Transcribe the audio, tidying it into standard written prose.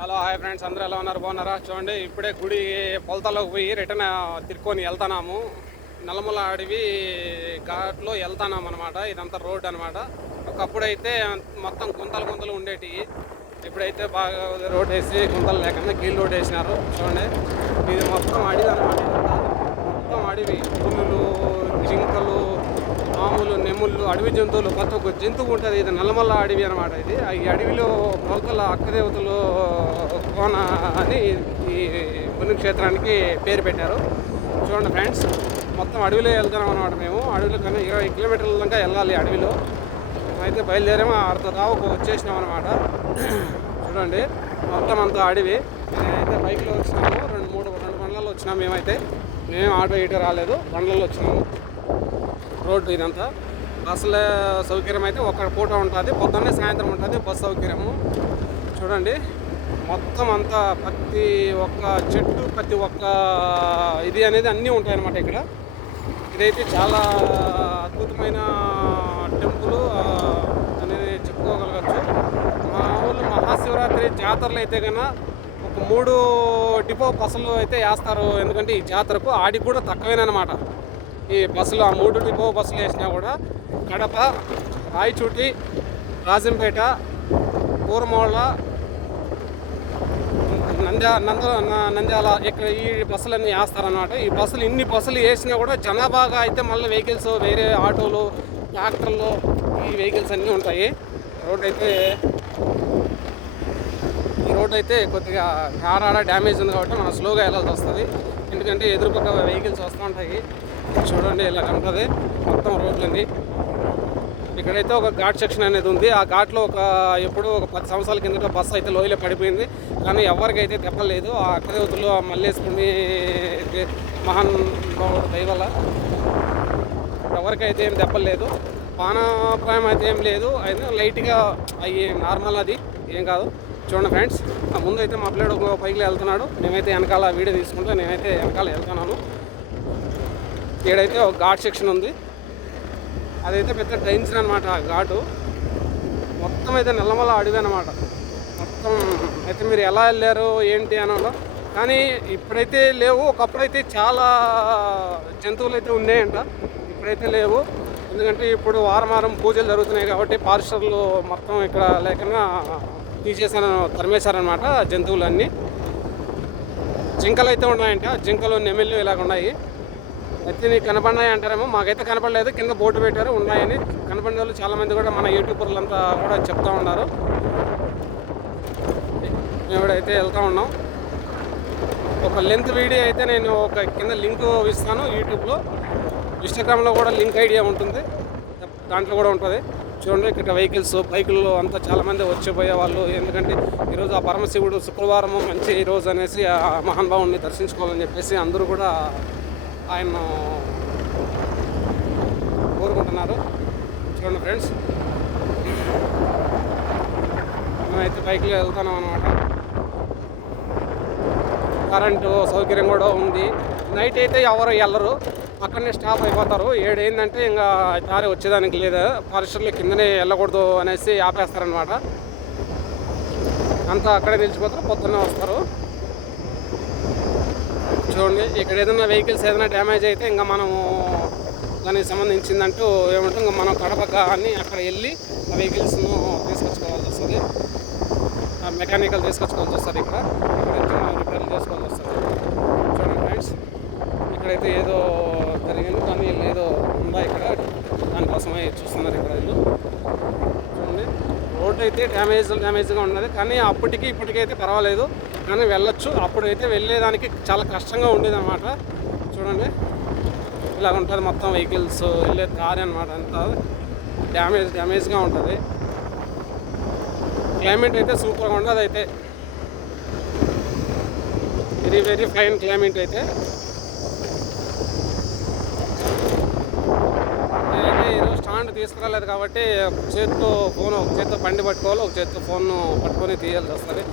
Hello hi friends, అందరూ ఎలా ఉన్నారు? బాగున్నారా? చూడండి, ఇప్పుడే గుడి పొలతలోకి పోయి రిటర్న్ తిరుక్కొని వెళ్తున్నాము. నల్లమల అడవి ఘాట్లో వెళ్తున్నాం అనమాట. ఇదంతా రోడ్ అనమాట. ఒకప్పుడైతే మొత్తం గుంతలు గుంతలు ఉండేటివి. ఇప్పుడైతే బాగా రోడ్ వేసి గుంతలు లేకుండా గీల్ రోడ్ వేసినారు. చూడండి, ఇది మొత్తం అడవి అనమాట. ఇదంతా మొత్తం అడవి, పులులు, జింకలు, మామూలు నెమ్ముళ్ళు, అడవి జంతువులు, ప్రతి ఒక్క జంతువు ఉంటుంది. ఇది నల్లమల్ల అడవి అనమాట. ఇది ఈ అడవిలో మొలకల అక్కదేవతలు కోన అని ఈ పుణ్యక్షేత్రానికి పేరు పెట్టారు. చూడండి ఫ్రెండ్స్, మొత్తం అడవిలో వెళ్తున్నాం అనమాట. మేము అడవిలో కన్నా 20 కిలోమీటర్ల దాకా వెళ్ళాలి అడవిలో. అయితే బయలుదేరాము, అర్ధ దావకు వచ్చేసినాం అనమాట. చూడండి, మొత్తం అంతా అడవి. నేనైతే బైక్లో వచ్చినాము, రెండు బండ్లలో వచ్చినాము. మేము ఆటో ఇటో రాలేదు, బండ్లలో వచ్చినాము. రోడ్డు ఇదంతా బస్సుల సౌకర్యం అయితే ఒక పూట ఉంటుంది, పొద్దున్నే సాయంత్రం ఉంటుంది బస్ సౌకర్యము. చూడండి, మొత్తం అంతా ప్రతి ఒక్క చెట్టు, ప్రతి ఒక్క ఇది అనేది అన్నీ ఉంటాయన్నమాట ఇక్కడ. ఇదైతే చాలా అద్భుతమైన టెంపుల్ అనేది చెప్పుకోగలగచ్చు. మా ఊళ్ళో మహాశివరాత్రి జాతరలు అయితే కన్నా ఒక 3 డిపో బస్సులు అయితే వేస్తారు. ఎందుకంటే ఈ జాతరకు ఆడికి కూడా తక్కువేనమాట. ఈ బస్సులు ఆ 3 డిపో బస్సులు వేసినా కూడా కడప, రాయచూటి, రాజంపేట, కూరమోళ్ళ, నంద్యాల ఇక్కడ ఈ బస్సులన్నీ వేస్తారనమాట. ఈ బస్సులు ఇన్ని బస్సులు వేసినా కూడా జనాభాగా అయితే మళ్ళీ వెహికల్స్, వేరే ఆటోలు, ట్రాక్టర్లు, ఈ వెహికల్స్ అన్నీ ఉంటాయి. ఈ రోడ్ అయితే కొద్దిగా ఆడాడ డ్యామేజ్ ఉంది కాబట్టి మనం స్లోగా వెళ్ళాల్సి వస్తుంది. ఎందుకంటే ఎదురుపక్క వెహికల్స్ వస్తూ ఉంటాయి. చూడండి, ఇలా ఉంటుంది మొత్తం రోడ్లన్నీ. ఇక్కడైతే ఒక ఘాట్ సెక్షన్ అనేది ఉంది. ఆ ఘాట్లో ఎప్పుడో ఒక 10 సంవత్సరాల కిందట బస్సు అయితే లోయలో పడిపోయింది. కానీ ఎవరికైతే దెబ్బలేదు. ఆ అక్కదేవతలు మల్లేసుకుని మహానుభావుడు దయవల్ల ఎవరికైతే ఏం దెబ్బలేదు. ప్రాణాపాయం అయితే ఏం లేదు. అయితే లైట్గా అవి నార్మల్, అది ఏం కాదు. చూడండి ఫ్రెండ్స్, ముందు అయితే మా పిల్లడు పైకి వెళ్తున్నాడు. మేమైతే వెనకాల వీడియో తీసుకుంటే నేనైతే వెనకాల వెళ్తున్నాను. ఇక్కడైతే ఒక ఘాట్ సెక్షన్ ఉంది. అదైతే పెద్ద డేంజర్ అనమాట. ఆ ఘాటు మొత్తం అయితే నల్లమల అడవి అనమాట. మొత్తం అయితే మీరు ఎలా వెళ్ళారు ఏంటి అనలో, కానీ ఇప్పుడైతే లేవు. ఒకప్పుడైతే చాలా జంతువులు అయితే ఉన్నాయంట, ఇప్పుడైతే లేవు. ఎందుకంటే ఇప్పుడు వారం పూజలు జరుగుతున్నాయి కాబట్టి పారిశ్రమలు మొత్తం ఇక్కడ లేకుండా తరిమేశారనమాట జంతువులన్నీ. జింకలు అయితే ఉన్నాయంట, జింకలు, నెమిళ్ళు ఇలాగ ఉన్నాయి. అయితే నీకు కనపడినాయి అంటారేమో, మాకైతే కనపడలేదు. కింద బోర్డు పెట్టారు ఉన్నాయని. కనపడిన వాళ్ళు చాలామంది కూడా మన యూట్యూబర్లంతా కూడా చెప్తూ ఉన్నారు. మేము అయితే వెళ్తూ ఉన్నాం. ఒక లెంత్ వీడియో అయితే నేను ఒక కింద లింక్ ఇస్తాను యూట్యూబ్లో, ఇన్స్టాగ్రామ్లో కూడా లింక్ ఐడియా ఉంటుంది, దాంట్లో కూడా ఉంటుంది. చూడండి, ఇక్కడ వెహికల్స్, బైకుల్లో అంతా చాలామంది వచ్చిపోయే వాళ్ళు. ఎందుకంటే ఈరోజు ఆ పరమశివుడు శుక్రవారం మంచి రోజు అనేసి ఆ మహానుభావుని దర్శించుకోవాలని చెప్పేసి అందరూ కూడా ఆయన కోరుకుంటున్నారు. చూడండి ఫ్రెండ్స్, మేమైతే బైక్లో వెళ్తున్నాం అనమాట. కరెంటు సౌకర్యం కూడా ఉంది. నైట్ అయితే ఎవరు వెళ్ళరు, అక్కడనే స్టాప్ అయిపోతారు. 7 అయిందంటే ఇంకా దారి వచ్చేదానికి లేదా, పరిసరాల కిందనే వెళ్ళకూడదు అనేసి ఆపేస్తారనమాట. అంతా అక్కడే నిలిచిపోతారు, పొద్దున్నే వస్తారు. చూడండి, ఇక్కడ ఏదైనా వెహికల్స్ ఏదైనా డ్యామేజ్ అయితే ఇంకా మనము దానికి సంబంధించిందంటూ ఏమంటే ఇంకా మనం కడప కానీ అక్కడ వెళ్ళి ఆ వెహికల్స్ను తీసుకొచ్చుకోవాల్సి వస్తుంది. మెకానికల్ తీసుకొచ్చుకోవాల్సి వస్తుంది. ఇక్కడ రిపేర్లు చేసుకోవాల్సి వస్తుంది. చూడండి ఫ్రెండ్స్, ఇక్కడైతే ఏదో జరిగింది, కానీ వీళ్ళు ఏదో ఉందా ఇక్కడ, దానికోసమే చూస్తున్నారు ఇక్కడ వీళ్ళు. చూడండి, రోడ్డు అయితే డ్యామేజ్గా ఉన్నది. కానీ అప్పటికి ఇప్పటికైతే పర్వాలేదు, కానీ వెళ్ళొచ్చు. అప్పుడైతే వెళ్ళేదానికి చాలా కష్టంగా ఉండేది అనమాట. చూడండి, ఇలా ఉంటుంది మొత్తం వెహికల్స్ వెళ్ళే దారి అనమాట. అంతా డ్యామేజ్గా ఉంటుంది. క్లైమేట్ అయితే సూపర్గా ఉండదు. అయితే వెరీ ఫైన్ క్లైమేట్ అయితే. నేనైతే ఈరోజు స్టాండ్ తీసుకురాలేదు కాబట్టి ఒక చేతితో బండి పట్టుకోవాలి, ఒక చేతితో ఫోన్ పట్టుకొని తీయాల్సి వస్తుంది.